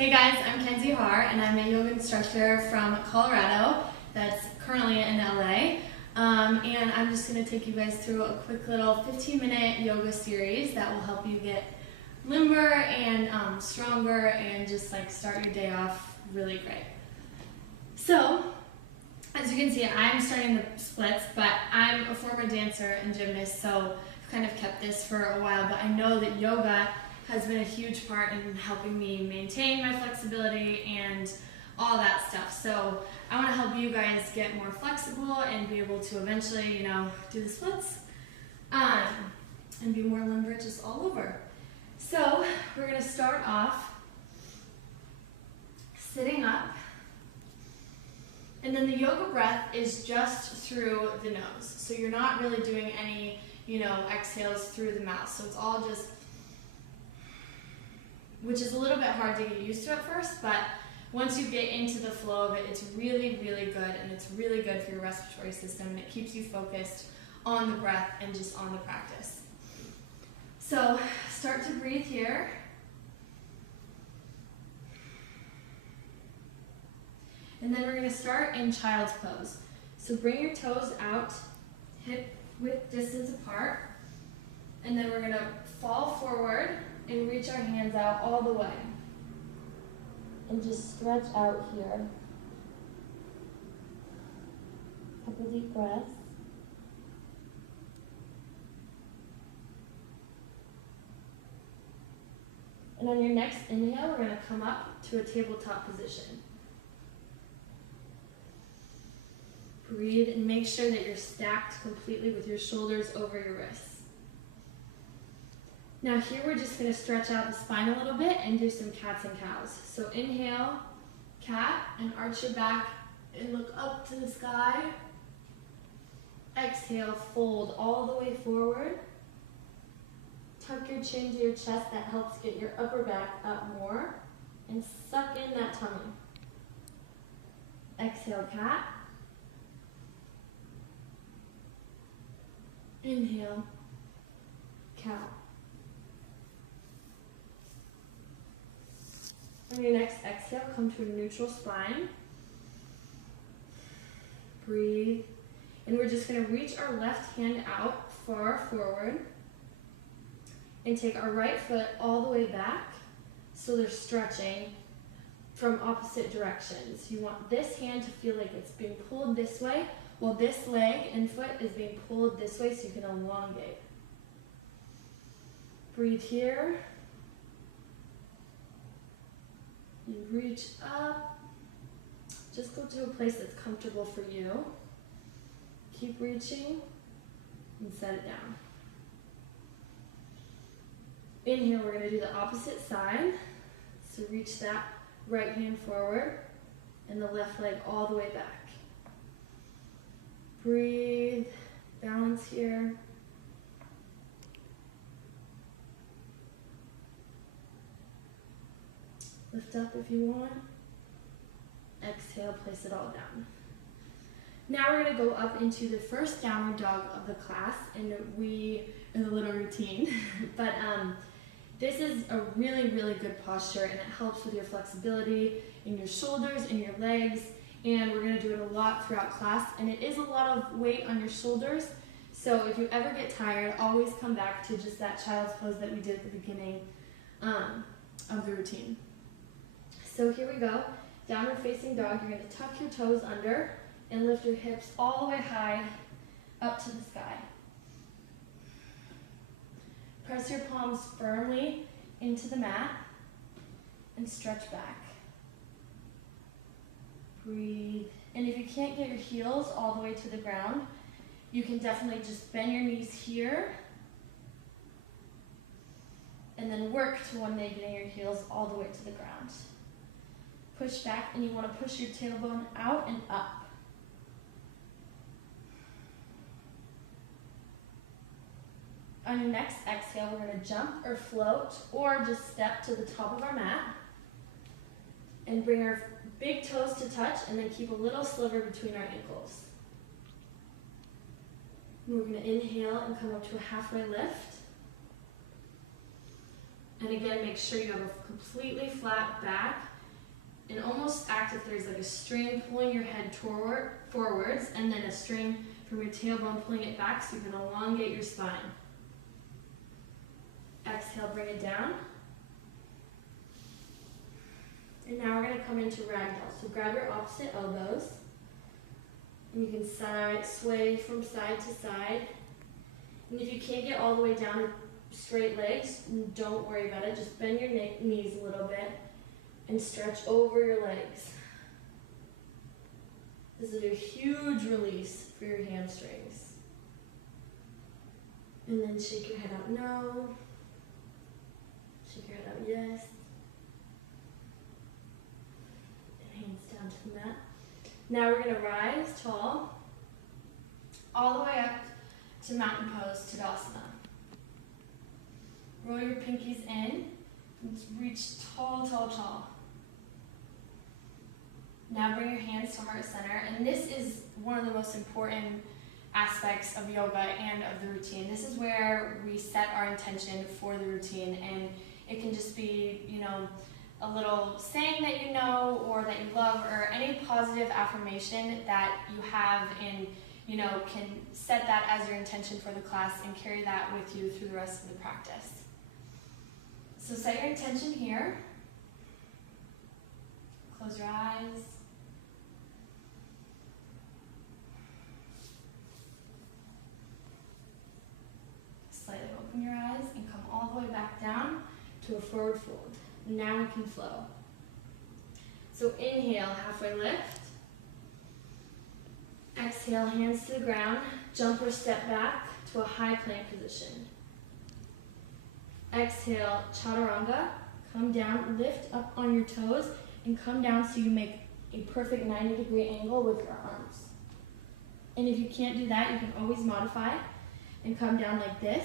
Hey guys, I'm Kenzie Har and I'm a yoga instructor from Colorado that's currently in LA. And I'm just going to take you guys through a quick little 15-minute yoga series that will help you get limber and stronger and just like start your day off really great. So, as you can see, I'm starting the splits, but I'm a former dancer and gymnast, so I've kind of kept this for a while, but I know that yoga has been a huge part in helping me maintain my flexibility and all that stuff. So I want to help you guys get more flexible and be able to eventually, do the splits and be more limber just all over. So we're going to start off sitting up. And then the yoga breath is just through the nose. So you're not really doing any, exhales through the mouth. So it's all just, which is a little bit hard to get used to at first, but once you get into the flow of it, it's really, really good, and it's really good for your respiratory system, and it keeps you focused on the breath and just on the practice. So start to breathe here. And then we're going to start in child's pose. So bring your toes out, hip width distance apart, and then we're going to fall forward and reach our hands out all the way. And just stretch out here. Couple deep breaths. And on your next inhale, we're going to come up to a tabletop position. Breathe and make sure that you're stacked completely with your shoulders over your wrists. Now here we're just going to stretch out the spine a little bit and do some cats and cows. So inhale, cat, and arch your back and look up to the sky. Exhale, fold all the way forward. Tuck your chin to your chest. That helps get your upper back up more. And suck in that tummy. Exhale, cat. Inhale, cow. On your next exhale, come to a neutral spine. Breathe. And we're just going to reach our left hand out far forward and take our right foot all the way back so they're stretching from opposite directions. You want this hand to feel like it's being pulled this way, while this leg and foot is being pulled this way so you can elongate. Breathe here. You reach up. Just go to a place that's comfortable for you. Keep reaching and set it down. Inhale, we're going to do the opposite side. So reach that right hand forward and the left leg all the way back. Breathe, balance here. Lift up if you want. Exhale, place it all down. Now we're going to go up into the first downward dog of the class, and in the little routine. But this is a really, really good posture, and it helps with your flexibility in your shoulders and your legs. And we're going to do it a lot throughout class, and it is a lot of weight on your shoulders. So if you ever get tired, always come back to just that child's pose that we did at the beginning of the routine. So here we go, downward facing dog. You're going to tuck your toes under and lift your hips all the way high up to the sky. Press your palms firmly into the mat and stretch back. Breathe. And if you can't get your heels all the way to the ground, you can definitely just bend your knees here and then work to one day getting your heels all the way to the ground. Push back, and you want to push your tailbone out and up. On your next exhale, we're going to jump or float or just step to the top of our mat and bring our big toes to touch, and then keep a little sliver between our ankles. And we're going to inhale and come up to a halfway lift. And again, make sure you have a completely flat back and almost act if there's like a string pulling your head forwards and then a string from your tailbone pulling it back so you can elongate your spine. Exhale, bring it down. And now we're going to come into ragdoll. So grab your opposite elbows. And you can sway from side to side. And if you can't get all the way down to straight legs, don't worry about it. Just bend your knees a little bit and stretch over your legs. This is a huge release for your hamstrings. And then shake your head out, no. Shake your head out, yes. And hands down to the mat. Now we're going to rise tall, all the way up to mountain pose, Tadasana. Roll your pinkies in, and reach tall, tall, tall. Now bring your hands to heart center, and this is one of the most important aspects of yoga and of the routine. This is where we set our intention for the routine, and it can just be, a little saying that you know or that you love, or any positive affirmation that you have, and can set that as your intention for the class and carry that with you through the rest of the practice. So set your intention here. Close your eyes. Slightly open your eyes and come all the way back down to a forward fold. Now we can flow. So inhale, halfway lift. Exhale, hands to the ground. Jump or step back to a high plank position. Exhale, chaturanga. Come down, lift up on your toes, and come down so you make a perfect 90-degree angle with your arms. And if you can't do that, you can always modify and come down like this.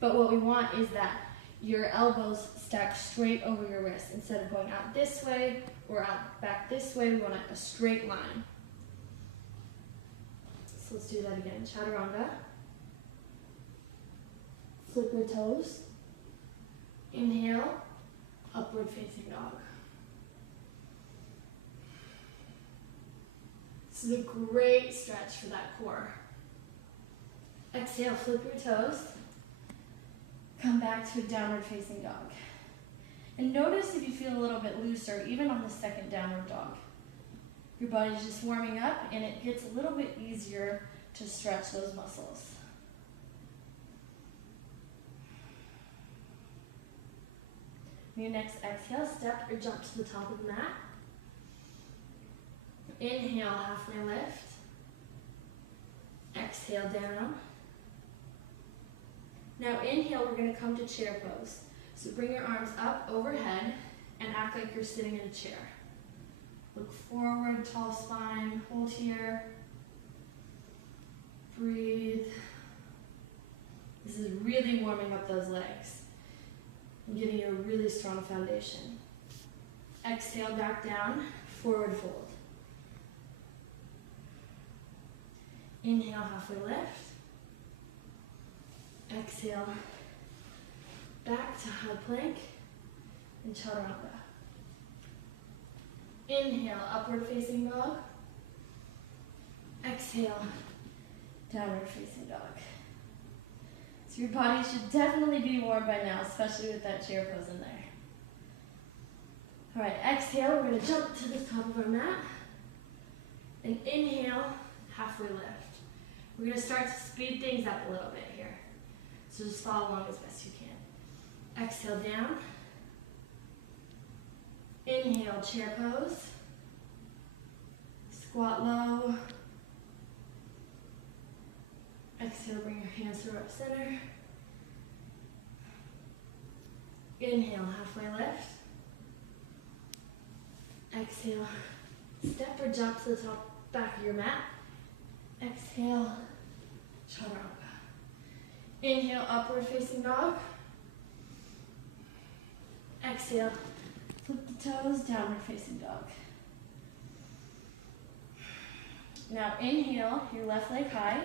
But what we want is that your elbows stack straight over your wrists. Instead of going out this way or out back this way, we want a straight line. So let's do that again. Chaturanga. Flip your toes. Inhale, upward facing dog. This is a great stretch for that core. Exhale, flip your toes. Come back to a downward facing dog. And notice if you feel a little bit looser, even on the second downward dog. Your body's just warming up and it gets a little bit easier to stretch those muscles. On your next exhale, step or jump to the top of the mat. Inhale, halfway lift. Exhale, down. Now inhale, we're going to come to chair pose. So bring your arms up overhead and act like you're sitting in a chair. Look forward, tall spine, hold here. Breathe. This is really warming up those legs and giving you a really strong foundation. Exhale, back down, forward fold. Inhale, halfway lift. Exhale, back to high plank and chaturanga. Inhale, upward facing dog. Exhale, downward facing dog. So your body should definitely be warm by now, especially with that chair pose in there. All right, exhale, we're going to jump to the top of our mat. And inhale, halfway lift. We're going to start to speed things up a little bit here. So just follow along as best you can. Exhale, down. Inhale, chair pose. Squat low. Exhale, bring your hands to up center. Inhale, halfway lift. Exhale, step or jump to the top back of your mat. Exhale, chaturanga. Inhale, upward facing dog. Exhale, flip the toes, downward facing dog. Now inhale, your left leg high.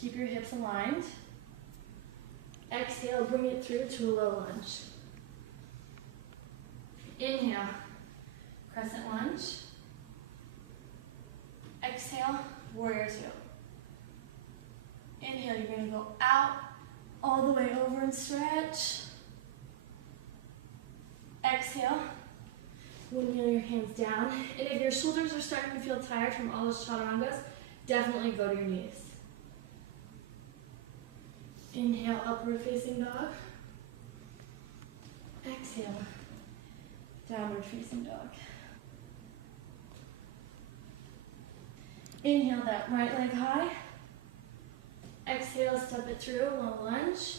Keep your hips aligned. Exhale, bring it through to a low lunge. Inhale, crescent lunge. Exhale, warrior two. Inhale, you're going to go out, all the way over and stretch. Exhale, windmill your hands down. And if your shoulders are starting to feel tired from all those chaturangas, definitely go to your knees. Inhale, upward facing dog. Exhale, downward facing dog. Inhale that right leg high. Exhale, step it through, low lunge.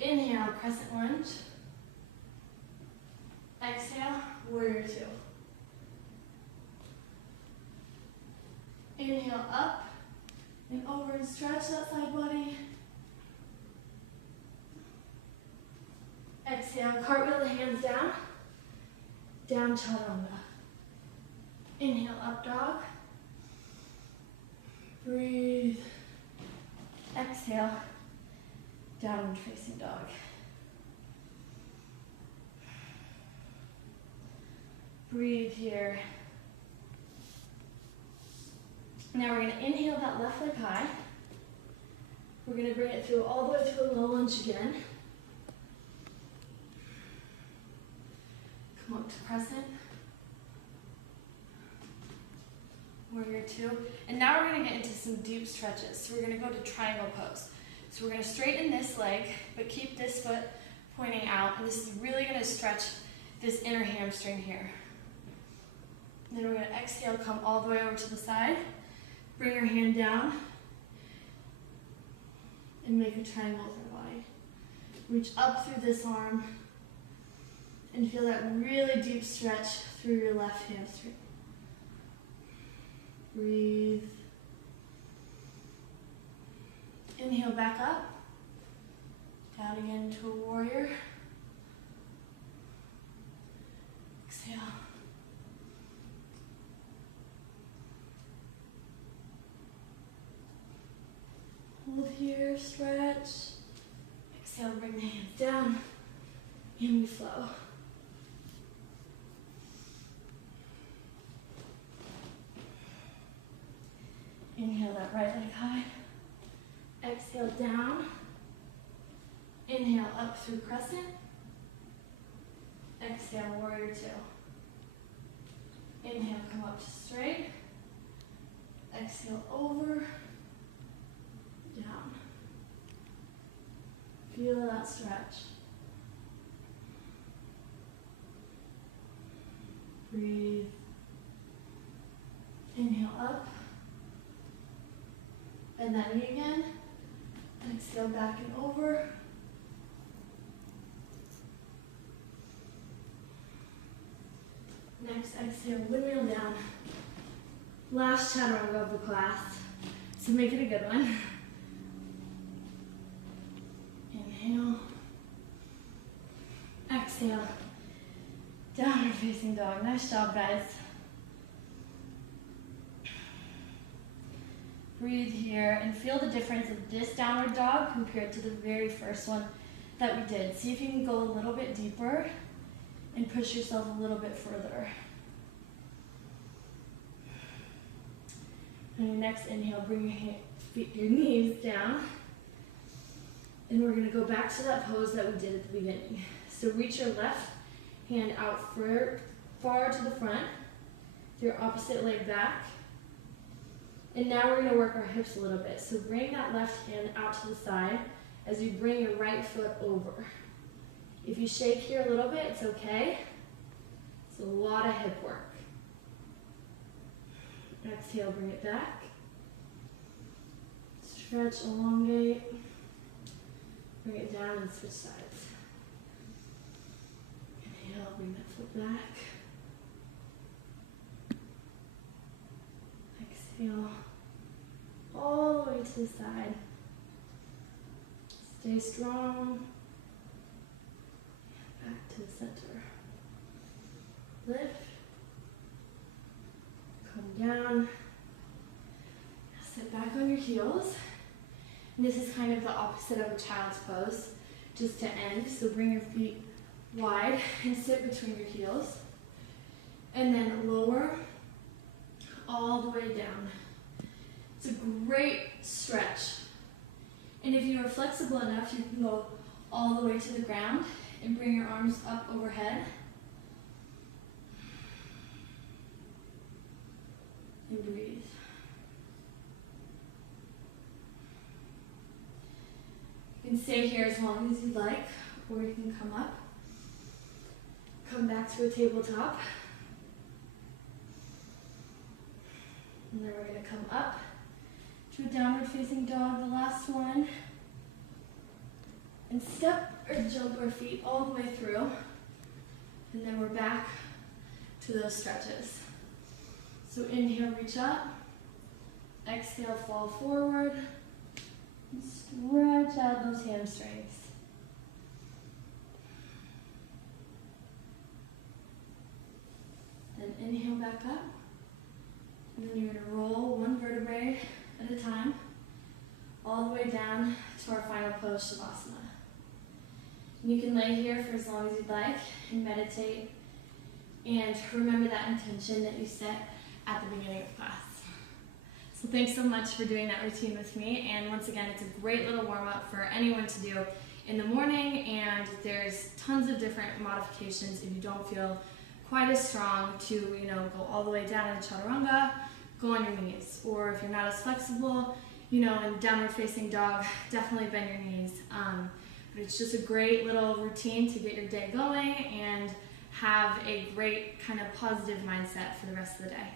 Inhale, crescent lunge. Exhale, warrior two. Inhale, up and over and stretch that side body. Exhale, cartwheel the hands down. Down chaturanga. Inhale, up dog. Breathe. Exhale, downward facing dog. Breathe here. Now we're going to inhale that left leg high. We're going to bring it through all the way to a low lunge again. Come up to crescent. Warrior two. And now we're going to get into some deep stretches. So we're going to go to triangle pose. So we're going to straighten this leg, but keep this foot pointing out. And this is really going to stretch this inner hamstring here. Then we're going to exhale, come all the way over to the side. Bring your hand down. And make a triangle with your body. Reach up through this arm. And feel that really deep stretch through your left hamstring. Breathe. Inhale back up. Down again to a warrior. Exhale. Hold here, stretch. Exhale, bring the hands down. And we flow. Inhale that right leg high. Exhale down. Inhale up through crescent. Exhale, warrior two. Inhale, come up to straight. Exhale, over. Down. Feel that stretch. Breathe. Inhale up. Bend that knee again. Exhale back and over. Next, exhale, windmill down. Last chaturanga of the class. So make it a good one. Inhale. Exhale. Downward facing dog. Nice job, guys. Breathe here and feel the difference of this downward dog compared to the very first one that we did. See if you can go a little bit deeper and push yourself a little bit further. And your next inhale, bring your knees down. And we're gonna go back to that pose that we did at the beginning. So reach your left hand out far to the front, your opposite leg back. And now we're going to work our hips a little bit. So bring that left hand out to the side as you bring your right foot over. If you shake here a little bit, it's okay. It's a lot of hip work. Exhale, bring it back. Stretch, elongate. Bring it down and switch sides. Inhale, bring that foot back. Exhale. All the way to the side. Stay strong. Back to the center. Lift. Come down. Sit back on your heels. And this is kind of the opposite of a child's pose, just to end. So bring your feet wide and sit between your heels. And then lower all the way down. It's a great stretch. And if you are flexible enough, you can go all the way to the ground and bring your arms up overhead. And breathe. You can stay here as long as you'd like, or you can come up. Come back to a tabletop. And then we're going to come up to a downward facing dog, the last one. And step or jump our feet all the way through. And then we're back to those stretches. So inhale, reach up. Exhale, fall forward. And stretch out those hamstrings. Then inhale back up. And then you're going to roll one vertebrae at a time, all the way down to our final pose, Shavasana. And you can lay here for as long as you'd like and meditate. And remember that intention that you set at the beginning of class. So thanks so much for doing that routine with me. And once again, it's a great little warm-up for anyone to do in the morning. And there's tons of different modifications if you don't feel quite as strong to, go all the way down in chaturanga, go on your knees. Or if you're not as flexible, in downward facing dog, definitely bend your knees. But it's just a great little routine to get your day going and have a great kind of positive mindset for the rest of the day.